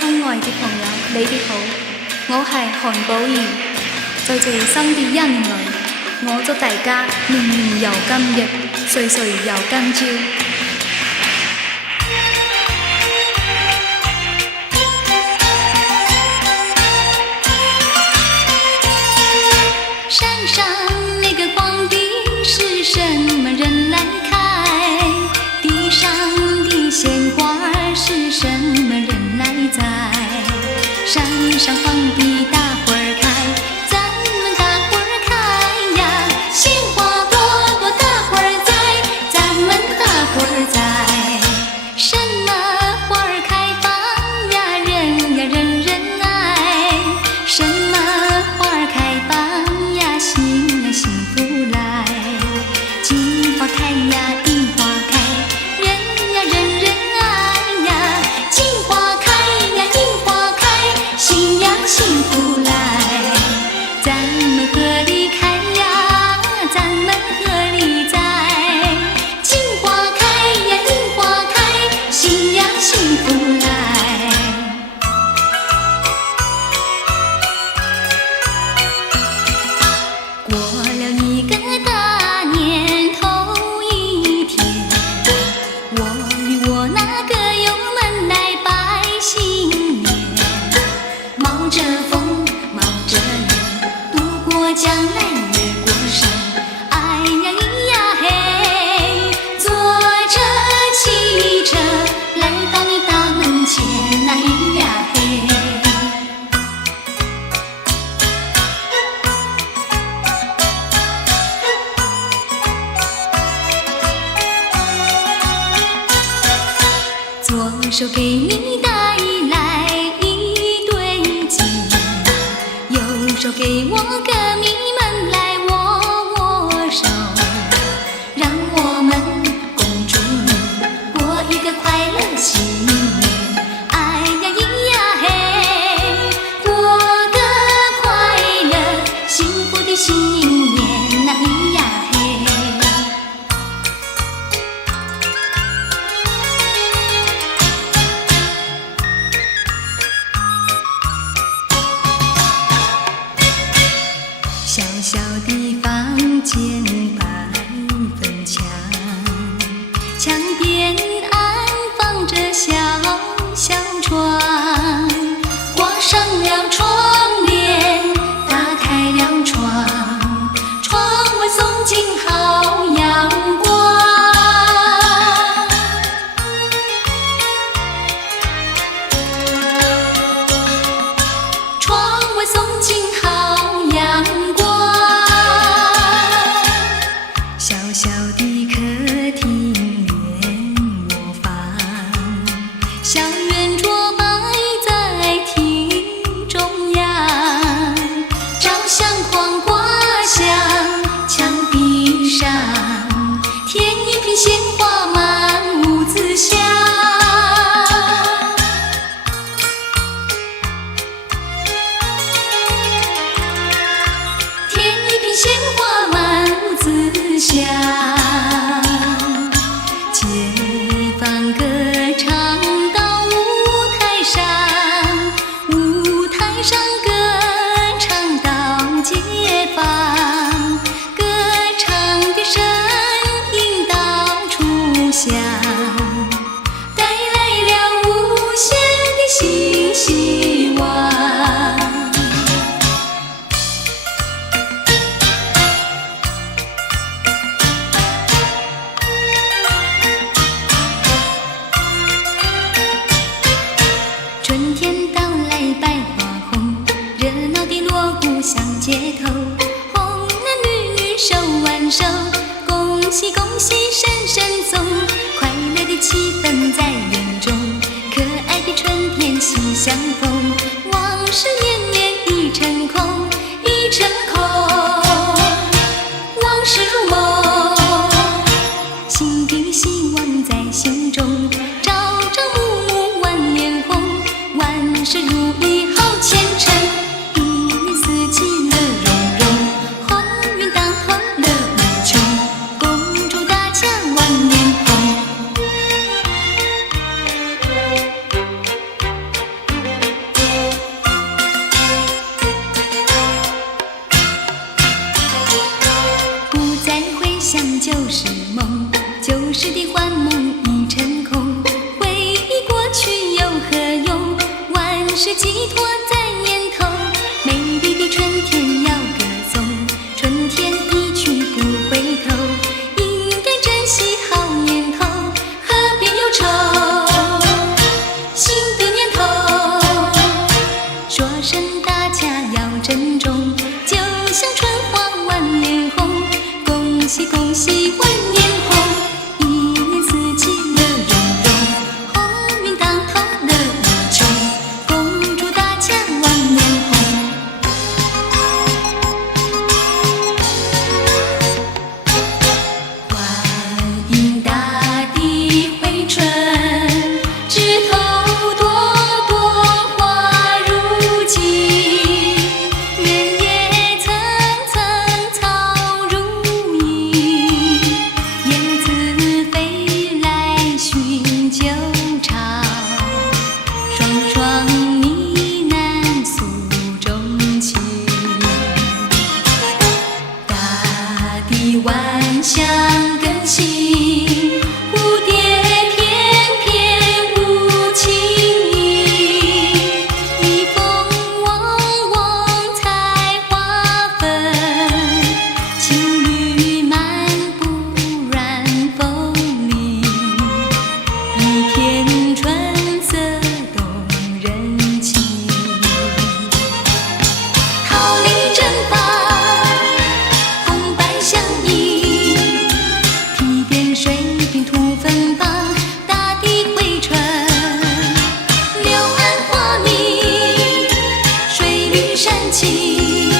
親愛的朋友，你哋好，我係韓寶儀。在這新的一年裏，我祝大家年年有今日，歲歲有今朝。山上那个皇帝是什么人来开？地上的鲜花是什么人来栽？山上皇帝大花儿开，咱们大花儿开呀，鲜花朵朵大花儿栽，咱们大花儿栽。什么花儿开放呀，人呀人人爱，什么花儿开放呀，心呀幸福来。金花开呀，银花开，人呀人人爱呀，金花开呀，银花开，心呀幸福来。咱们合力开呀，咱们合力栽，金花开呀，银花开，心呀幸福来。过了一个大年头一天，我与我那个友们来拜新年，冒着风冒着雨，渡过江来越过山，哎呀咿呀嘿，坐着汽车来到你大门前，那咿呀嘿。左手给你带来一对金，右手给我歌迷们来握握手，让我们共祝你过一个快乐新年，哎呀咿呀嘿，过个快乐幸福的新年，那咿呀嘿。小小的房间摆分墙，墙边安放着小小床，挂上了窗帘，打开了窗，窗外送进好阳光。窗外送进好阳光。小小的客厅圆卧房，小圆桌摆在厅中央，照相框挂向墙壁上，添一瓶鲜花满屋子香。添一瓶鲜花满屋子香，解放歌唱到舞台上，舞台上歌唱到解放，歌唱的声音到处响，带来了无限的新希望。春天到来百花红，热闹的锣鼓响街头，红男绿女手挽手，恭喜恭喜声声送，快乐的气氛在园中，可爱的春天心相逢，往事年年已成空，已成空，往事如梦，新的希望在心中，朝朝暮暮万年红，万事如意好前程，一年四季乐融融，鸿运当头乐无穷，恭祝大家万年红。就是梦，旧时的幻梦已成空。回忆过去有何用？万事寄托在念头。美丽的春天要歌颂，春天一去不回头。应该珍惜好年头，何必忧愁？新的年头，说声大家要珍重，就像春花万年红。恭喜恭喜万年红，一年四季乐融融，鸿运当头乐无穷。恭祝大家万年红。欢迎大地回春，枝头朵朵花如锦，原野层层草如茵，燕子飞来寻旧巢，双双呢喃诉衷情。大地万象更新，蝴蝶翩翩舞轻盈，蜜蜂嗡嗡采花粉，青绿漫步软风里，一片春色动人情。桃李正放，红白相映，堤边水边土芬芳，大地回春。柳暗花明，水绿山青，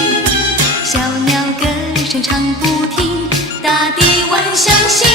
小鸟歌声唱不停，大地万象新。